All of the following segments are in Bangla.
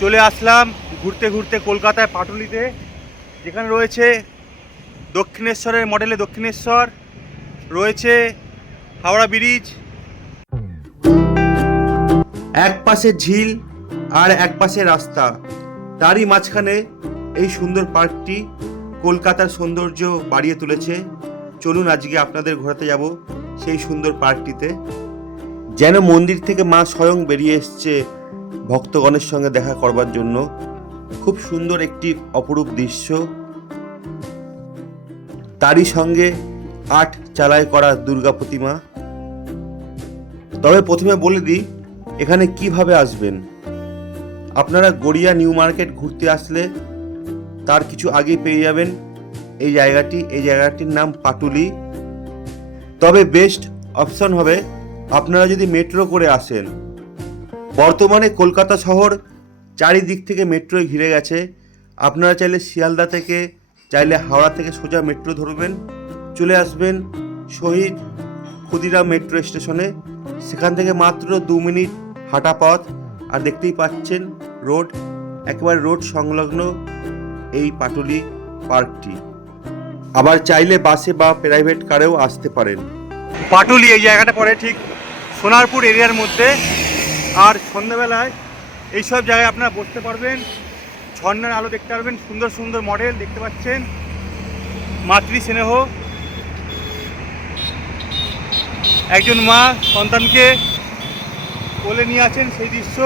চলে আসলাম ঘুরতে ঘুরতে কলকাতায় পাটুলিতে, যেখানে রয়েছে দক্ষিণেশ্বরের মডেলে দক্ষিণেশ্বর, রয়েছে হাওড়া ব্রিজ এক পাশে ঝিল আর এক পাশে রাস্তা। তারই মাঝখানে এই সুন্দর পার্কটি কলকাতার সৌন্দর্য বাড়িয়ে তুলেছে। চলুন আজকে আপনাদের ঘোরাতে যাব সেই সুন্দর পার্কটিতে। যেন মন্দির থেকে মা স্বয়ং বেরিয়ে এসছে ভক্তগণের সঙ্গে দেখা করবার জন্য খুব সুন্দর একটি অপরূপ দৃশ্য। তারই সঙ্গে আট চালায় করা দুর্গা প্রতিমা। তবে প্রথমে বলে দিই, এখানে কীভাবে আসবেন? আপনারা গড়িয়া নিউ মার্কেট ঘুরতে আসলে তার কিছু আগেই পেয়ে যাবেন। এই জায়গাটি, এই জায়গাটির নাম পাটুলি। তবে বেস্ট অপশন হবে, আপনারা যদি মেট্রো করে আসেন বর্তমানে কলকাতা শহর চারিদিক থেকে মেট্রোয় ঘিরে গেছে। আপনারা চাইলে শিয়ালদা থেকে, চাইলে হাওড়া থেকে সোজা মেট্রো ধরবেন। চলে আসবেন শহীদ ক্ষুদিরাম মেট্রো স্টেশনে। সেখান থেকে মাত্র দু মিনিট হাঁটা পথ আর দেখতেই পাচ্ছেন রোড, একেবারে রোড সংলগ্ন এই পাটুলি পার্কটি। আবার চাইলে বাসে বা প্রাইভেট কারেও আসতে পারেন। পাটুলি এই জায়গাটা পড়ে ঠিক সোনারপুর এরিয়ার মধ্যে। আর সন্ধ্যাবেলায় এইসব জায়গায় আপনারা বসতে পারবেন। ঝর্ণার আলো দেখতে পারবেন, সুন্দর সুন্দর মডেল দেখতে পাচ্ছেন। মাতৃ স্নেহ। একজন মা সন্তানকে কোলে নিয়ে আছেন সেই দৃশ্য।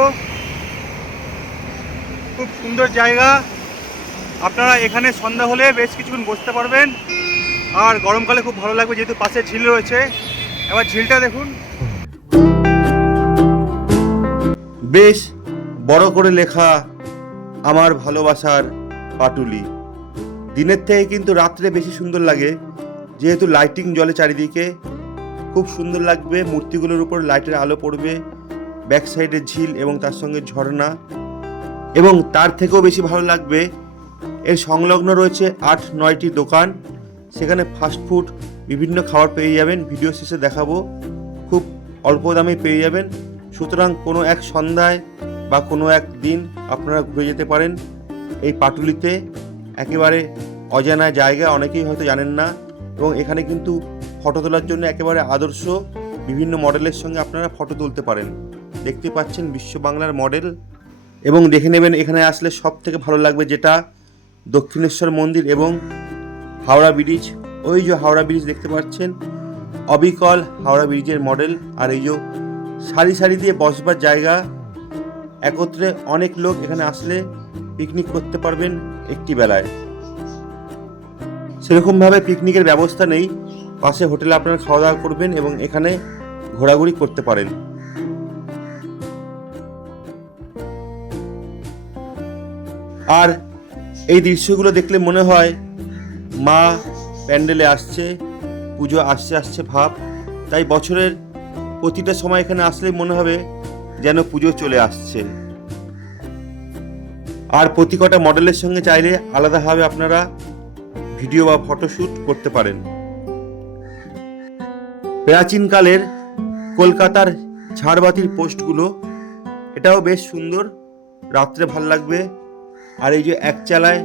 খুব সুন্দর জায়গা। আপনারা এখানে সন্ধ্যা হলে বেশ কিছুক্ষণ বসতে পারবেন। আর গরমকালে খুব ভালো লাগবে, যেহেতু পাশে ঝিল রয়েছে। এবার ঝিলটা দেখুন। বেশ বড় করে লেখা আমার ভালোবাসার পাটুলি। দিনের থেকে কিন্তু রাত্রে বেশি সুন্দর লাগে, যেহেতু লাইটিং জলে চারিদিকে। খুব সুন্দর লাগবে, মূর্তিগুলোর উপর লাইটের আলো পড়বে ব্যাক সাইডে ঝিল এবং তার সঙ্গে ঝর্ণা। এবং তার থেকেও বেশি ভালো লাগবে, এর সংলগ্ন রয়েছে আট, নয়টি দোকান। সেখানে ফাস্টফুড বিভিন্ন খাবার পেয়ে যাবেন। ভিডিও শেষে দেখাবো। খুব অল্প দামে পেয়ে যাবেন। সুতরাং কোনো এক সন্ধ্যায় বা কোনো এক দিন আপনারা ঘুরে যেতে পারেন। এই পাটুলিতে একেবারে অজানা জায়গা, অনেকেই হয়তো জানেন না এবং এখানে কিন্তু ফটো তোলার জন্য একেবারে আদর্শ বিভিন্ন মডেলের সঙ্গে আপনারা ফটো তুলতে পারেন। দেখতে পাচ্ছেন বিশ্ব বাংলার মডেল এবং দেখে নেবেন এখানে আসলে সব থেকে ভালো লাগবে যেটা দক্ষিণেশ্বর মন্দির এবং হাওড়া ব্রিজ। ওই যে হাওড়া ব্রিজ দেখতে পাচ্ছেন, অবিকল হাওড়া ব্রিজের মডেল আর এই যে সারি সারি দিয়ে বসবার জায়গা। একত্রে অনেক লোক এখানে আসলে পিকনিক করতে পারবেন একটি বেলায়। সেরকমভাবে পিকনিকের ব্যবস্থা নেই। পাশে হোটেলে আপনারা খাওয়া দাওয়া করবেন এবং এখানে ঘোরাঘুরি করতে পারেন। আর এই দৃশ্যগুলো দেখলে মনে হয় মা প্যান্ডেলে আসছে, পুজো আসছে আসছে ভাব। তাই বছরের প্রতিটা সময় এখানে আসলে মনে হবে যেন পুজো চলে আসছে। আর প্রতি কটা মডেলের সঙ্গে চাইলে আলাদাভাবে আপনারা ভিডিও বা ফটোশ্যুট করতে পারেন। প্রাচীনকালের কলকাতার ঝাড়বাতির পোস্টগুলো, এটাও বেশ সুন্দর। রাত্রে ভালো লাগবে। আর এই যে এক চালায়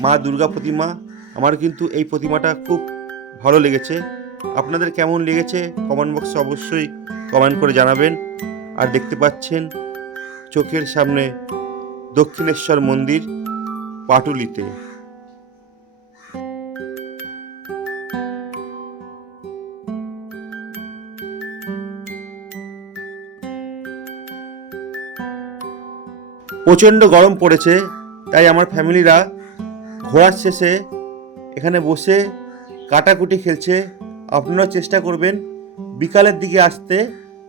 মা দুর্গা প্রতিমা, আমার কিন্তু এই প্রতিমাটা খুব ভালো লেগেছে। আপনাদের কেমন লেগেছে কমেন্ট বক্সে অবশ্যই কমেন্ট করে জানাবেন। আর দেখতে পাচ্ছেন চোখের সামনে দক্ষিণেশ্বর মন্দির পাটুলিতে। প্রচণ্ড গরম পড়েছে, তাই আমার ফ্যামিলিরা ঘোরার শেষে এখানে বসে কাটাকুটি খেলছে। আপনারাও চেষ্টা করবেন বিকালের দিকে আসতে,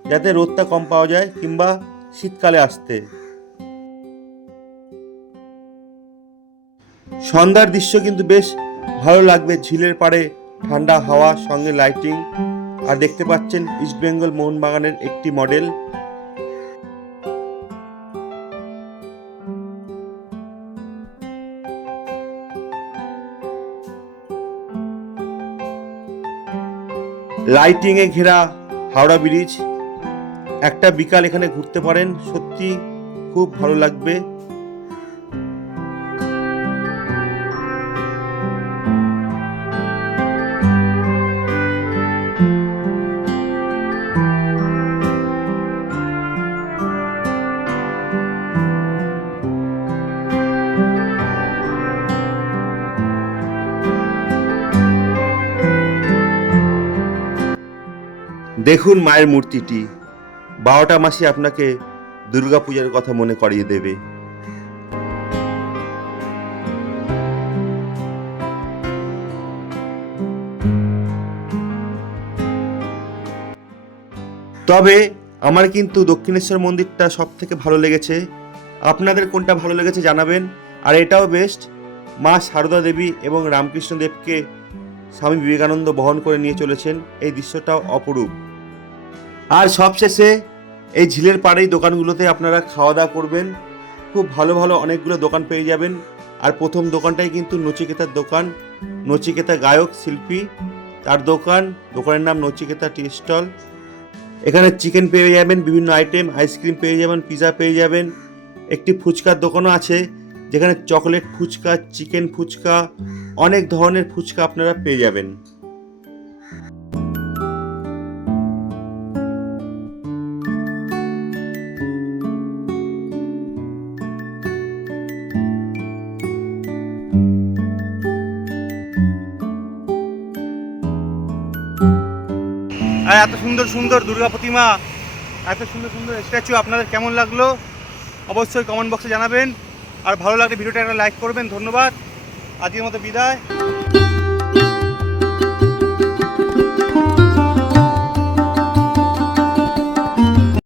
যাতে রোদটা কম পাওয়া যায় কিংবা শীতকালে আসতে। সন্ধ্যার দৃশ্য কিন্তু বেশ ভালো লাগবে। ঝিলের পাড়ে ঠান্ডা হাওয়া, সঙ্গে লাইটিং আর দেখতে পাচ্ছেন ইস্টবেঙ্গল মোহনবাগানের একটি মডেল লাইটিংয়ে ঘেরা হাওড়া ব্রিজ একটা বিকাল এখানে ঘুরতে পারেন সত্যি খুব ভালো লাগবে। দেখুন মায়ের মূর্তিটি। বারোটা মাসে আপনাকে দুর্গাপূজার কথা মনে করিয়ে দেবে। তবে আমার কিন্তু দক্ষিণেশ্বর মন্দিরটা সব থেকে ভালো লেগেছে। আপনাদের কোনটা ভালো লেগেছে জানাবেন। আর এটাও বেস্ট মা সারদা দেবী এবং রামকৃষ্ণ দেবকে স্বামী বিবেকানন্দ বহন করে নিয়ে চলেছেন। এই দৃশ্যটাও অপরূপ। আর সবশেষে এই ঝিলের পাড়েই দোকানগুলোতে আপনারা খাওয়া দাওয়া করবেন। খুব ভালো ভালো অনেকগুলো দোকান পেয়ে যাবেন। আর প্রথম দোকানটাই কিন্তু নচিকেতার দোকান। নচিকেতা গায়ক, শিল্পী তার দোকান। দোকানের নাম নচিকেতা টি স্টল। এখানে চিকেন পেয়ে যাবেন, বিভিন্ন আইটেম, আইসক্রিম পেয়ে যাবেন পিৎজা পেয়ে যাবেন। একটি ফুচকার দোকানও আছে, যেখানে চকলেট ফুচকা, চিকেন ফুচকা, অনেক ধরনের ফুচকা আপনারা পেয়ে যাবেন। এত সুন্দর সুন্দর দুর্গা প্রতিমা, এত সুন্দর সুন্দর স্ট্যাচু, আপনাদের কেমন লাগল? অবশ্যই কমেন্ট বক্সে জানাবেন। আর ভালো লাগলে ভিডিওটা একটা লাইক করবেন। ধন্যবাদ। আজকের মতো বিদায়।